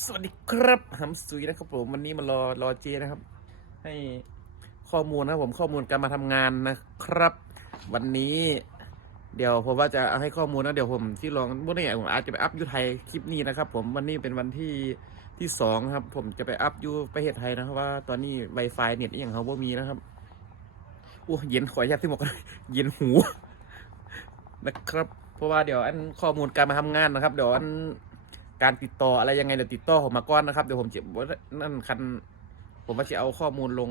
สวัสดีครับฮัมซุยนะครับผมวันนี้มารอรอเจนะครับ ให้ข้อมูลนะผมข้อมูลการมาทำงานนะครับ วันนี้เดี๋ยวผมว่าจะเอาให้ข้อมูลนะเดี๋ยวผมที่ลองพวกนี้ผมอาจจะไปอัพยูไทยคลิปนี้นะครับ ผมวันนี้เป็นวันที่ที่สองครับ ผมจะไปอัพยูประเทศไทยนะครับว่าตอนนี้ Wi-Fi เน็ตอย่างเขาบ่มีนะครับโอ้เย็นขออนุญาตที่หมกเย็นหูนะครับ เพราะว่าเดี๋ยวอันข้อมูลการมาทำงานนะครับ เดี๋ยวอัน การติดต่ออะไรยังไงเดี๋ยวติดต่อผมมาก่อนนะครับเดี๋ยวผมจะว่านั่นคันผมว่าจะเอาข้อมูลลง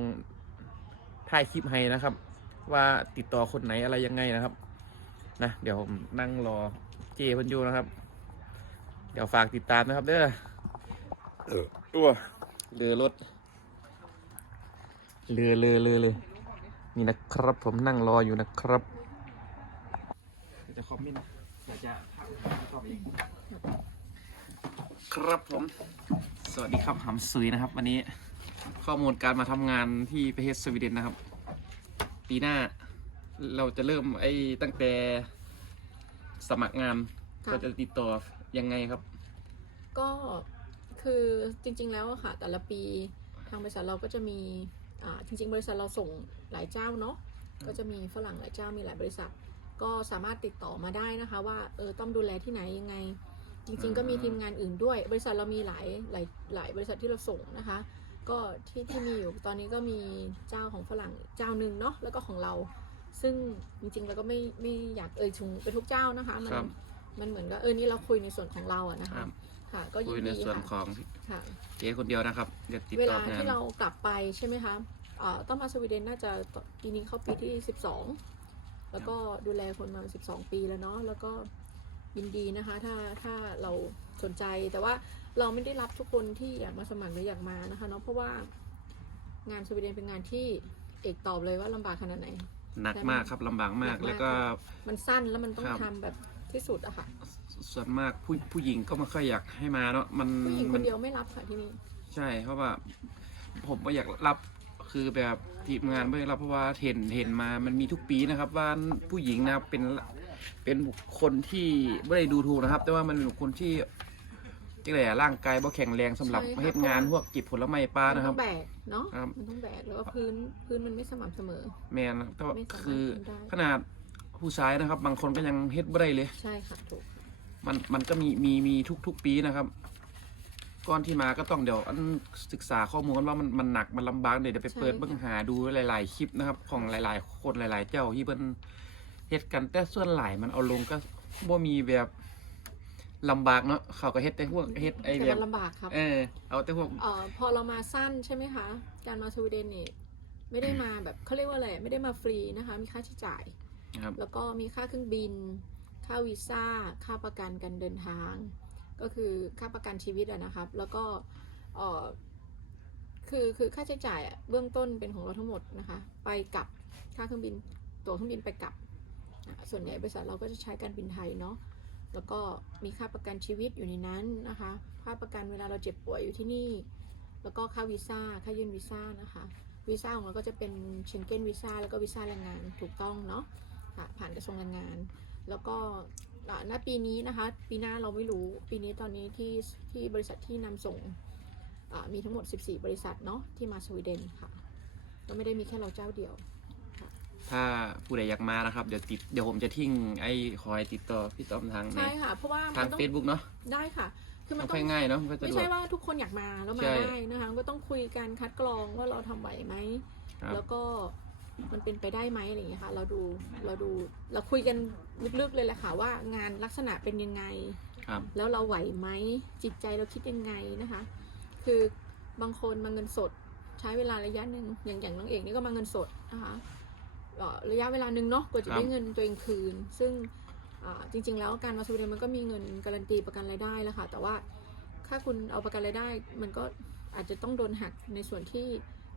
ถ่ายคลิปให้นะครับ ว่าติดต่อคนไหนอะไรยังไงนะครับนะเดี๋ยวผมนั่งรอเจเพันอยูนะครับ เดี๋ยวฝากติดตามนะครับ เด้อเออตัวเรือรถเรือเรือเรือเลยนี่นะครับ ผมนั่งรออยู่นะครับจะคอมเมนต์อยากจะถามตอบเอง ครับผม สวัสดีครับหำซุยนะครับ วันนี้ข้อมูลการมาทำงานที่ประเทศสวีเดนนะครับ ปีหน้าเราจะเริ่มไอ้ตั้งแต่สมัครงานค่ะก็จะติดต่อยังไงครับ ก็คือจริง ๆ แล้วอะค่ะ แต่ละปีทางบริษัทเราก็จะมีอ่าจริง ๆ บริษัทเราส่งหลายเจ้าเนาะก็จะมีฝรั่งหลายเจ้ามีหลายบริษัท ก็สามารถติดต่อมาได้นะคะ ว่าเออต้องดูแลที่ไหนยังไง จริง ๆ ก็มีทีมงานอื่นด้วย บริษัทเรามีหลายหลายหลายบริษัทที่เราส่งนะคะ ก็ที่ที่มีอยู่ตอนนี้ก็มีเจ้าของฝรั่งเจ้าหนึ่งเนาะแล้วก็ของเรา ซึ่งจริงๆเราก็ไม่ไม่อยากเอ่ยถึงไปทุกเจ้านะคะมันครับ มันเหมือนกับเออนี่เราคุยในส่วนของเราอะนะคคะรับค่ะก็ยิคุยนในดีส่วนขค่ะองค่ะ เจ๊คนเดียวนะครับเดี๋ยวติดเวต่อลางาน ที่เรากลับไปใช่ไหมคะอ่าต้องมาสวีเดนน่าจะปีนี้เข้าปีที่ 12 แล้วก็ดูแลคนมา 12 ปีแล้วเนาะ แล้วก็ ยินดีนะคะ ถ้าถ้าเราสนใจแต่ว่าเราไม่ได้รับทุกคนที่อยากมาสมัครหรืออยากมานะคะเนาะเพราะว่างานสวีเดนเป็นงานที่เอกตอบเลยว่าลำบากขนาดไหนหนักมากครับลำบากมากหนักมากแล้วก็มันสั้นแล้วมันต้องครับทำแบบที่สุดอะค่ะ ส่วนมากผู้ผู้หญิงก็ไม่ค่อยอยากให้มาเนาะมันผู้หญิงคมันเดียวไม่รับค่ะที่นี่ใช่เพราะว่าผมไม่อยากรับคือแบบทีมงานไม่อยากรับเพราะว่าเห็นเห็นมามันมีทุกปีนะครับ ว่าผู้หญิงนะครับเป็น เป็นบุคคลที่ไม่ได้ดูถูกนะครับ แต่ว่ามันเป็นบุคคลที่จังไรอะร่างกายบ่แข็งแรงสำหรับใช่ค่ะ เฮ็ดงานพวกเก็บผลไม้ปลามันะคต้รัอบ งแบกเนาะครับ มันต้องแบกแล้วก็พื้นพื้นมันไม่สม่ำเสมอ แมนแต่ว่าไม่สามารถคือทำได้ ขนาดผู้ชายนะครับ บางคนก็ยังเฮ็ดบ่ได้เลย ใช่ค่ะถูก มันมันก็มีมีมีทุกทุกปีนะครับ ก่อนที่มาก็ต้องเดี๋ยวอันศึกษาข้อมูลกันว่ามันมันหนักมันลำบากเดี๋ยวเดี๋ยวไปเปิดเบิ่งหาดูหลาย ๆ คลิปนะครับ ของหลาย ๆ คนหลาย ๆ เจ้าที่เพิ่น เฮ็ดกันแต่ส่วนหลายมันเอาลงก็บ่มีแบบลำบากเนาะเขาก็เฮ็ดแต่พวกเฮ็ดไอแต่แบบมันลำบากครับเออเอาแต่พวก เอ่อพอเรามาสั้นใช่ไหมคะ การมาสวีเดนเนี่ยไม่ได้มาแบบเขาเรียกว่าอะไรไม่ได้มาฟรีนะคะ มีค่าใช้จ่ายนะครับ แล้วก็มีค่าเครื่องบิน ค่าวีซ่า ค่าประกันการเดินทาง ก็คือค่าประกันชีวิตอะนะครับ แล้วก็เอ่อคือคือค่าใช้จ่ายอะเบื้องต้นเป็นของเราทั้งหมดนะคะ ไปกลับค่าเครื่องบิน ตั๋วเครื่องบินไปกลับอะ ส่วนใหญ่บริษัทเราก็จะใช้การบินไทยเนาะแล้วก็มีค่าประกันชีวิตอยู่ในนั้นนะคะ ค่าประกันเวลาเราเจ็บป่วยอยู่ที่นี่ แล้วก็ค่าวีซ่า ค่ายื่นวีซ่านะคะ วีซ่าของเราก็จะเป็นเชงเก้นวีซ่าแล้วก็วีซ่าแรงงานถูกต้องเนาะค่ะผ่านกระทรวงแรงงาน แล้วก็ณปีนี้นะคะ ปีหน้าเราไม่รู้ ปีนี้ตอนนี้ที่ที่บริษัทที่นำส่งมีทั้งหมด 14 บริษัทเนาะที่มาสวีเดนค่ะ ก็ไม่ได้มีแค่เราเจ้าเดียว ถ้าผู้ใดอยากมานะครับ เดี๋ยวติดเดี๋ยวผมจะทิ้งไอ้คอยติดต่อพี่ต้อมทางในใช่ค่ะ เพราะว่าทางมันต้อง Facebook เนาะได้ค่ะ คือมันมันต้ค่ออยงง่ายเนาะมันก็สะไม่ดวกใช่ว่าทุกคนอยากมาแล้วมาใช่ ได้นะคะก็ต้องคุยกันคัดกรองว่าเราทำไหวไหม ครับ แล้วก็มันเป็นไปได้ไหมอะไรอย่างเงี้ยค่ะ เราดูเราดูเราคุยกันลึกๆเลยแหละค่ะว่างานลักษณะเป็นยังไง ครับ แล้วเราไหวไหมจิตใจเราคิดยังไงนะคะ คือบางคนมาเงินสดใช้เวลาระยะหนึ่งอย่างอย่างน้องเอกนี่ก็มาเงินสดนะคะเอ่อ ระยะเวลาหนึ่งเนาะกว่าจะครับได้เงินตัวเองคืน ซึ่งอ่าจริง ๆ แล้วการมาสวีเดนมันก็มีเงินการันตีประกันรายได้แล้วค่ะ แต่ว่าถ้าคุณเอาประกันรายได้ มันก็อาจจะต้องโดนหักในส่วนที่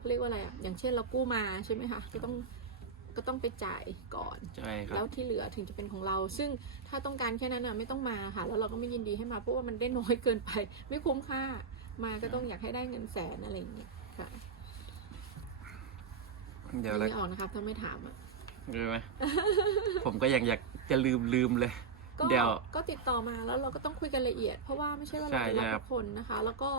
เรียกว่าอะไรอะอย่างเช่นเรากู้มาใช่ไหมคะก็ต้องก็ต้องไปจ่ายก่อนใช่ครัแล้บวที่เหลือถึงจะเป็นของเรา ซึ่งถ้าต้องการแค่นั้นน่ะไม่ต้องมาค่ะ แล้วเราก็ไม่ยินดีให้มาเพราะว่ามันได้น้อยเกินไป ไม่คุ้มค่ามาก็ต้องอยากให้ได้เงินแสนอะไรอย่างเงี้ยค่ะ เดี๋ยวเราไม่ออกนะครับถ้าไม่ถามอะรู้ไหม ผมก็ยังอยากจะลืมลืมเลย ก็เดี๋ยว ก็ติดต่อมาแล้วเราก็ต้องคุยกันละเอียด เพราะว่าไม่ใช่ว่าใช่เราจะรับครัทุบกคนนะคะ แล้วก็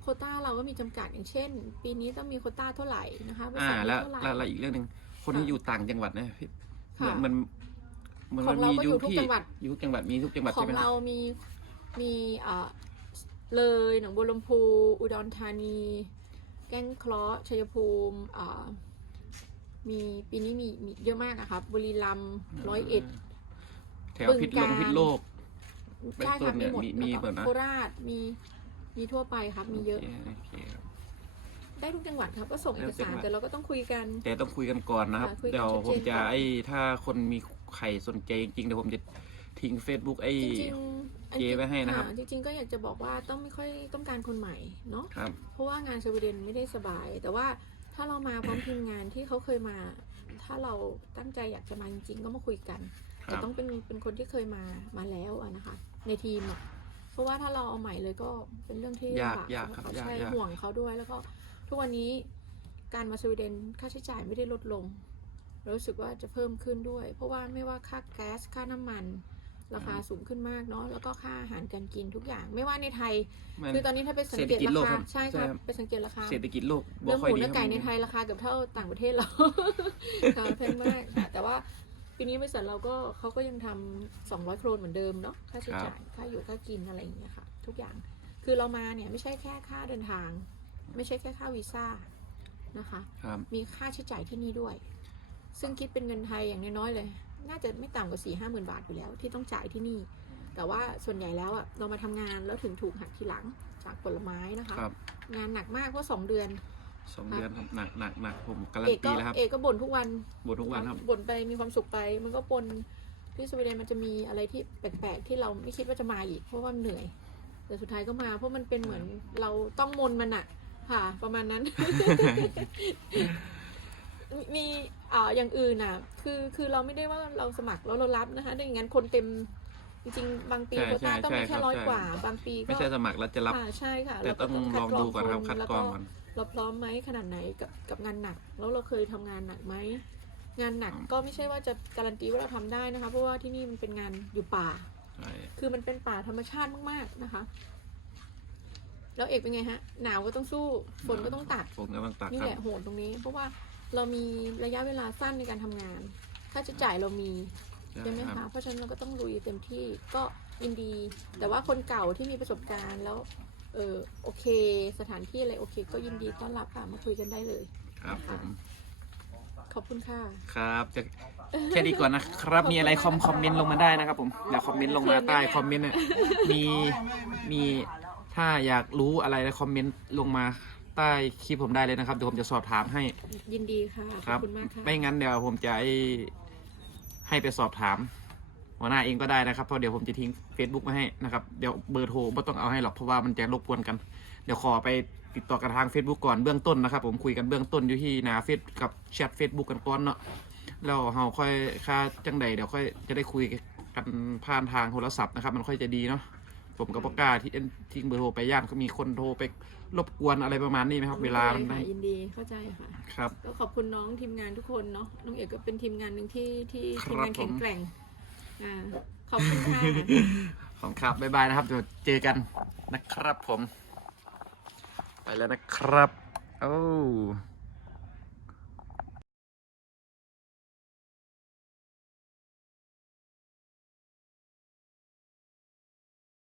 โควต้าเราก็มีจำกัดอย่างเช่น ปีนี้ต้องมีโควต้าเท่าไหร่นะคะบริอ่าษัทมีแล้วเท่าไหร่แล้วแล้วอีกเรื่องหนึ่งคนที่อยู่ต่างจังหวัดนะพี่เหมืค่ะอนมันเหมันของเราก็อยู่ทุกที่จังหวัดอยู่ทุกจังหวัดมีทุกจังหวัดขอใช่งไหมเรามีมีเอ่อเลยหนองบัวลำพูอุดรธานี แก้งเคราะห์ชัยภูมิเอ่อ มีปีนี้มีมีเยอะมากอะครับบุรีรัมย์ร้อยเอ็ด แถวบึงพิษลกางฬพิษโลก ใช่ครับเป็นต้นเนี่มียหมดมีมีแล้วก็เปิดนะโคราชมีมีทั่วไปครับมีเยอะโคโอเคครับได้ทุกจังหวัดครับก็ส่งเอกสารแล้วแต่แต่เราก็ต้องคุยกัน แต่ต้องคุยกันก่อนนะครับค่ะคุยกันเดี๋ยวผมชัดเจนจะก่อนไอ้ถ้าคนมีใครสนใจจริงๆเดี๋ยวผมจะทิ้ง Facebook ไอ้จริงๆอันเจ๊ไว้ให้นะครับ จริงๆก็อยากจะบอกว่าต้องไม่ค่อยต้องการคนใหม่เนาะครับเพราะว่างานสวีเดนไม่ได้สบาย แต่ว่า ถ้าเรามาพร้อมทีมงานที่เขาเคยมา ถ้าเราตั้งใจอยากจะมาจริงๆก็มาคุยกันคแต่รับต้องเป็นเป็นคนที่เคยมามาแล้วอะนะคะ ในทีมอะเพราะว่าถ้าเราเอาใหม่เลยก็เป็นเรื่องที่ยากลำบยากครับยากใช่ยาก ห่วงเขาด้วยแล้วก็ทุกวันนี้การมาสวีเดนค่าใช้จ่ายไม่ได้ลดลงเรารู้สึกว่าจะเพิ่มขึ้นด้วย เพราะว่าไม่ว่าค่าแก๊สค่าน้ำมัน ราคาสูงขึ้นมากเนาะแล้วก็ค่าอาหารการกินทุกอย่าง ไม่ว่าในไทย มันคือตอนนี้ถ้าไปสังเกตเศรษฐกิจราโลกคาครับใช่คใช่รับครับไปสังเกตราคาเศรษฐกิจโลกบ่เนื้อหค่อยมูดีเนื้อไก่ในครับไทยราคาเกือบเท่าต่างประเทศเราค่ะแพงมากค่ะแต่ว่าปีนี้บริษัทเราก็เขาก็ยังทำ200โครนเหมือนเดิมเนาะค่าใช้จ่ายค่าอยู่ค่ากินอะไรอย่างเงี้ยค่ะ ทุกอย่างคือเรามาเนี่ยไม่ใช่แค่ค่าเดินทาง ไม่ใช่แค่ค่าวีซ่านะคะ ครับ มีค่าใช้จ่ายที่นี่ด้วย ซึ่งคิดเป็นเงินไทยอย่างน้อยๆเลย น่าจะไม่ต่ำกว่าสี่ห้าหมื่นบาทอยู่แล้ว ที่ต้องจ่ายที่นี่ แต่ว่าส่วนใหญ่แล้วอะเรามาทำงานแล้วถึงถูกหักทีหลังจากผลไม้นะคะ ครับงานหนักมากเพราะสองเดือนสองเดือนครับหนักหนักหนักผมการัเอนกตีก็แล้วครับเอกก็บ่นทุกวันบททุกวันครับ บ่นไปมีความสุขไป มันก็ปนที่สวีเดนมันจะมีอะไรที่แปลกๆที่เราไม่คิดว่าจะมาอีก เพราะว่ามันเหนื่อย แต่สุดท้ายก็มา เพราะมันเป็นเหมือนเราต้องมนมันอะค่ะ ประมาณนั้น มีมีอ่าอย่างอื่นอะ คือคือเราไม่ได้ว่าเราสมัครแล้วเรารับนะคะถ้าอย่างนั้นคนเต็มจริงๆ บางปีใช่โควต้าใช่ต้องมีใช่แค่ครับร้อยใช่กว่า บางปีก็ไม่ใช่สมัครแล้วจะรับค่ะใช่ค่ะแต่เราก็ต้องคัลองดูก่อนครับกคัดแล้วกรองก่อนเราพร้อมไหมขนาดไหนกับกับงานหนัก แล้วเราเคยทำงานหนักไหมงานหนักก็ไม่ใช่ว่าจะการันตีว่าเราทำได้นะคะ เพราะว่าที่นี่มันเป็นงานอยู่ป่าใช่คือมันเป็นป่าธรรมชาติมากๆนะคะ แล้วเอกเป็นไงฮะ หนาวก็ต้องสู้ ฝนก็ต้องตัดฝนก็ต้องตัดนี่ครัแหบละโหดตรงนี้ เพราะว่า เรามีระยะเวลาสั้นในการทำงาน ค่าใช้จ่ายเรามีใช่ไหมครัคะบเพราะฉะนั้นเราก็ต้องลุยเต็มที่ก็ยินดี แต่ว่าคนเก่าที่มีประสบการณ์แล้วเออโอเค สถานที่อะไรโอเค ก็ยินดีต้อนรับค่ะมาคุยกันได้เลยครับผมขอบคุณค่ะ ครับจะแค่นี้ก่อนนะครับ มีอะไรคอมคอมเมนต์ลงมาได้นะครับผมเดี๋ยวคอมเมนต์ลงมาใต้คอมเมนต์เนี่ยมีมีถ้าอยากรู้อะไรนะคอมเมนต์ลงมา ใต้คลิปผมได้เลยนะครับเดี๋ยวผมจะสอบถามให้ยินดีค่ะ ขคอรับบคุณมากค่ะ ไม่งั้นเดี๋ยวผมจะให้ให้ไปสอบถามหัวหน้าเองก็ได้นะครับเพราะเดี๋ยวผมจะทิ้ง Facebook มาให้นะครับเดี๋ยวเบอร์โทรไม่ต้องเอาให้หรอกเพราะว่ามันจะรบกวนกัน เดี๋ยวขอไปติดต่อกันทาง Facebook ก่อนเบื้องต้นนะครับผมคุยกันเบื้องต้นอยู่ที่หนาเฟซกับแชท Facebook กันก่อนเนาะแล้วเราค่อยค่าจังใดเดี๋ยวค่อยจะได้คุยกันผ่านทางโทรศัพท์นะครับ มันค่อยจะดีเนาะ ผมกับปากกล้าที่ทิ้งเบอร์โทรไปย่านก็มีคนโทรไปรบกวนอะไรประมาณนี้ไหมครับ เวลามันไม่ไม่ค่ะยินดีเข้าใจค่ะ ครับ ก็ขอบคุณน้องทีมงานทุกคนเนาะน้องเอกก็เป็นทีมงานหนึ่งที่ที่ครับทีมงานแข็งแกร่งอ่าขอบคุณค่ะ ขอบคุณครับบ๊ายบายนะครับเดี๋ยวเจอกันนะครับผม ไปแล้วนะครับ โอ้